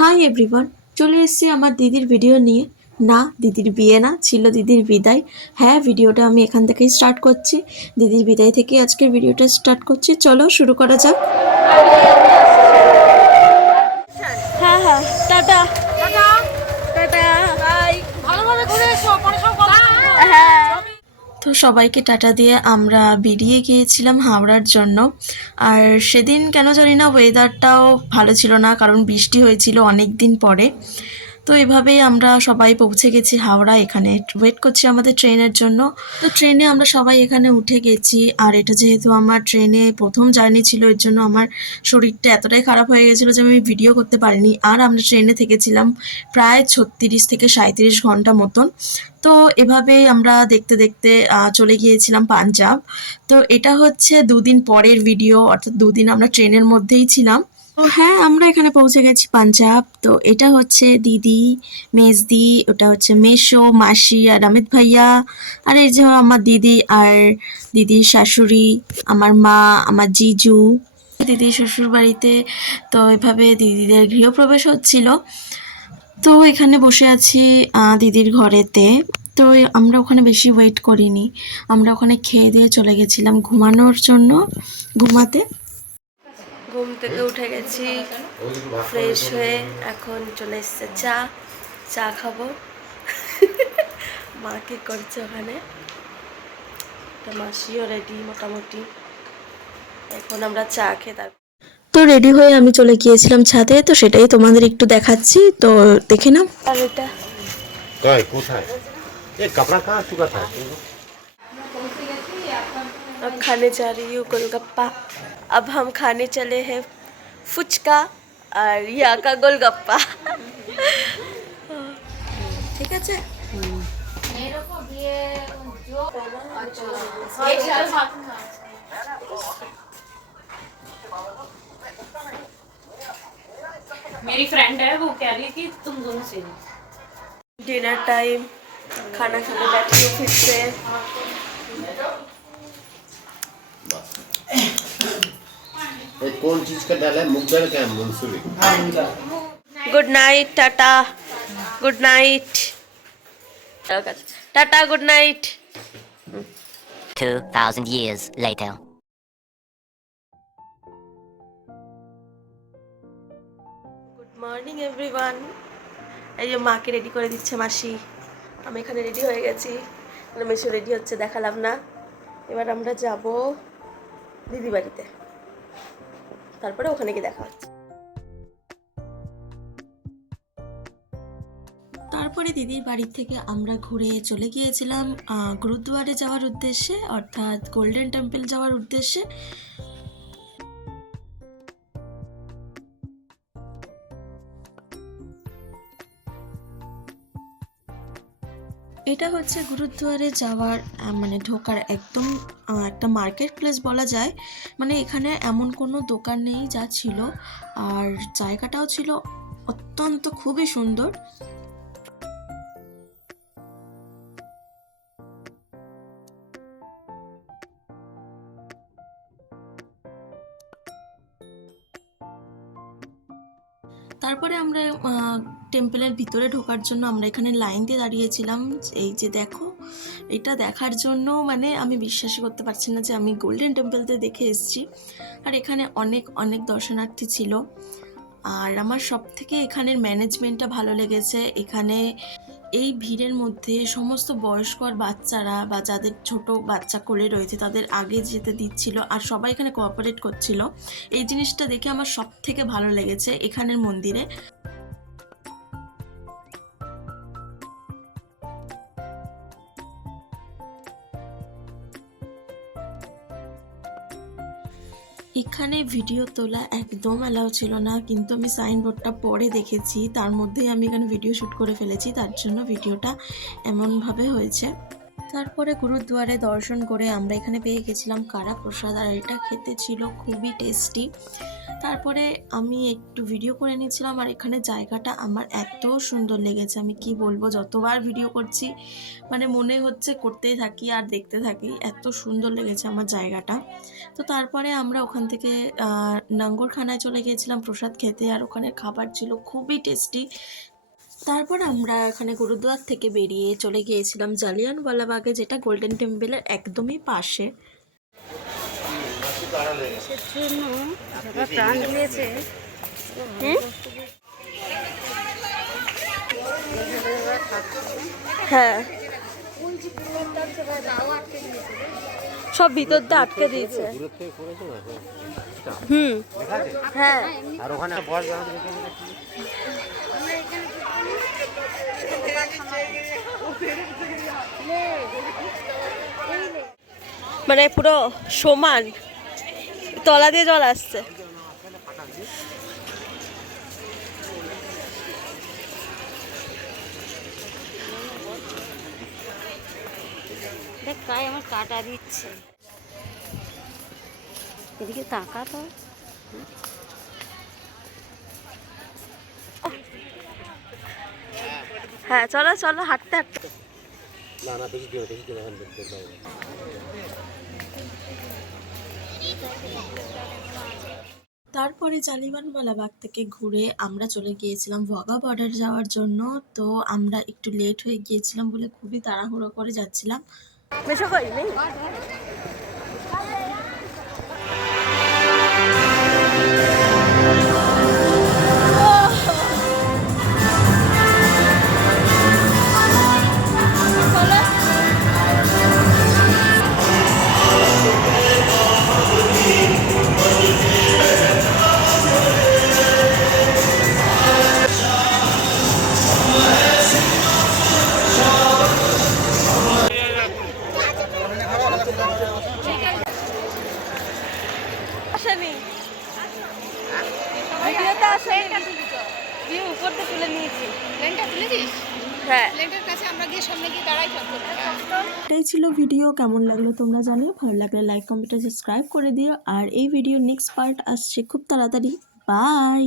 Hi everyone চলে এসেছি আমার দিদির ভিডিও নিয়ে। না, দিদির বিয়ে না, ছিল দিদির বিদায়। হ্যাঁ ভিডিওটা আমি এখান থেকেই স্টার্ট করছি। দিদির বিদায় থেকে আজকের ভিডিওটা স্টার্ট করছি। চলো, শুরু করা যাক। হ্যাঁ হ্যাঁ টাটা টাটা ভালোভাবে ঘুরে এসো পরে সব কথা হ্যাঁ তো সবাইকে টাটা দিয়ে আমরা বেরিয়ে গিয়েছিলাম হাওড়ার জন্য। আর সেদিন কেন জানি না ওয়েদারটাও ভালো ছিল না, কারণ বৃষ্টি হয়েছিল অনেক দিন পরে। তো এভাবেই আমরা সবাই পৌঁছে গেছি হাওড়া। এখানে ওয়েট করছি আমাদের ট্রেনের জন্য। তো ট্রেনে আমরা সবাই এখানে উঠে গেছি। আর এটা যেহেতু আমার ট্রেনে প্রথম জার্নি ছিল, এর জন্য আমার শরীরটা এতটাই খারাপ হয়ে গেছিল যে আমি ভিডিও করতে পারিনি। আর আমরা ট্রেনে থেকেছিলাম প্রায় ছত্রিশ থেকে সাঁত্রিশ ঘণ্টা মতন। তো এভাবেই আমরা দেখতে দেখতে চলে গিয়েছিলাম পাঞ্জাব। তো এটা হচ্ছে দুদিন পরের ভিডিও অর্থাৎ দুদিন আমরা ট্রেনের মধ্যেই ছিলাম। তো হ্যাঁ আমরা এখানে পৌঁছে গেছি পাঞ্জাব। তো এটা হচ্ছে দিদি, মেজদি, ওটা হচ্ছে মেশো, মাসি আর অমিত ভাইয়া। আর এই যে আমার দিদি আর দিদির শাশুড়ি, আমার মা, আমার জিজু। দিদির শ্বশুর বাড়িতে তো এভাবে দিদিদের গৃহপ্রবেশ হচ্ছিল। তো এখানে বসে আছি দিদির ঘরেতে। তো আমরা ওখানে বেশি ওয়েট করিনি। আমরা ওখানে খেয়ে দিয়ে চলে গেছিলাম ঘুমানোর জন্য, ঘুমাতে। ঘুম থেকে উঠে গেছি ফ্রেশ হয়ে এখন চলে এসছে চা চা খাব। মা কি করছে ওখানে? তো মাসিও রেডি মোটামুটি। এখন আমরা চা খেয়ে তারপর তো রেডি হয়ে আমি চলে গিয়েছিলাম ছাদে তো সেটাই তোমাদের একটু দেখাচ্ছি। তো দেখে নাম এটা কয় কোথায়? ये अब हम खाने चले हैं फुचका और यहाँ का गोलगप्पा ঠিক আছে मेरी फ्रेंड है वो कह रही थी तुम दोनों से डिनर टाइम खाना खाने बैठी हूँ फिर से ये कौन चीज का डाला है मूंग दाल का है मूंगफली good night tata good night Tata good night 2,000 years later. Good morning everyone এই যে মাকে রেডি করে দিচ্ছে মাসি আমি এখানে রেডি হয়ে গেছি মেশো রেডি হচ্ছে দেখালাম না এবার আমরা যাব দিদি বাড়িতে তারপরে ওখানে গিয়ে দেখা হচ্ছে। তারপরে দিদির বাড়ি থেকে আমরা ঘুরে চলে গিয়েছিলাম গুরুদুয়ারে যাওয়ার উদ্দেশ্যে, অর্থাৎ গোল্ডেন টেম্পল যাওয়ার উদ্দেশ্যে। এটা হচ্ছে গুরুদুয়ারে যাওয়ার মানে ঢোকার একদম একটা মার্কেট প্লেস বলা যায়। মানে এখানে এমন কোনো দোকান নেই যা ছিল, আর জায়গাটাও ছিল অত্যন্ত খুবই সুন্দর। তারপরে আমরা টেম্পলের ভিতরে ঢোকার জন্য আমরা এখানে লাইন দিয়ে দাঁড়িয়েছিলাম। এই যে দেখো, এটা দেখার জন্য মানে আমি বিশ্বাসই করতে পারছি না যে আমি গোল্ডেন টেম্পলতে দেখে এসেছি। আর এখানে অনেক অনেক দর্শনার্থী ছিল। আর আমার সব থেকে এখানের ম্যানেজমেন্টটা ভালো লেগেছে। এখানে এই ভিড়ের মধ্যে সমস্ত বয়স্ক আর বাচ্চারা বা যাদের ছোট বাচ্চা কোলে রয়েছে, তাদের আগে যেতে দিচ্ছিল আর সবাই এখানে কোঅপারেট করছিল। এই জিনিসটা দেখে আমার সব থেকে ভালো লেগেছে এখানের মন্দিরে। এখানে ভিডিও তোলা একদম অ্যালাউ ছিল না, কিন্তু আমি সাইনবোর্ডটা পরে দেখেছি, তার মধ্যেই আমি এখানে ভিডিও শ্যুট করে ফেলেছি, তার জন্য ভিডিওটা এমনভাবে হয়েছে। তারপরে গুরুদুয়ারে দর্শন করে আমরা এখানে পেয়ে গেছিলাম কারা প্রসাদ আর এটা খেতে ছিল খুবই টেস্টি তারপরে আমি একটু ভিডিও করে নিয়েছিলাম আর এখানে জায়গাটা আমার এত সুন্দর লেগেছে। আমি কি বলব? যতবার ভিডিও করছি মানে মনে হচ্ছে করতেই থাকি আর দেখতে থাকি। এত সুন্দর লেগেছে আমার জায়গাটা। তো তারপরে আমরা ওখান থেকে আহ, নাঙ্গরখানায় চলে গিয়েছিলাম প্রসাদ খেতে আর ওখানে খাবার ছিল খুবই টেস্টি তারপর আমরা এখানে গুরুদুয়ার থেকে বেরিয়ে চলে গিয়েছিলাম জালিয়ানওয়ালাবাগে যেটা গোল্ডেন টেম্পলের একদমই পাশে। হ্যাঁ সব ভিতর দিয়ে আটকে দিয়েছে। হুম। হ্যাঁ। মানে পুরো সমান। তলা দিয়ে জল আসছে। দেখ তাই আমার কাটা দিচ্ছে। এদিকে তাকা তো। হ্যাঁ চলো চলো হাঁটতে হাঁটতে। না না বেশি দিও বেশি দিও তারপরে জালিয়ানওয়ালাবাগ থেকে ঘুরে আমরা চলে গিয়েছিলাম ভগা বর্ডার যাওয়ার জন্য। তো আমরা একটু লেট হয়ে গিয়েছিলাম বলে খুবই তাড়াহুড়ো করে যাচ্ছিলাম। তুলে নিয়েছি। লেনটা তুলেছিস? হ্যাঁ। লেনটার কাছে আমরা গিয়ে সামনে গিয়ে দাঁড়াই থাকব এটাই ছিল ভিডিও কেমন লাগল তোমরা জানিও? ভালো লাগলে লাইক কমেন্ট সাবস্ক্রাইব করে দিও। আর এই ভিডিও নেক্সট পার্ট আসছে খুব তাড়াতাড়ি। বাই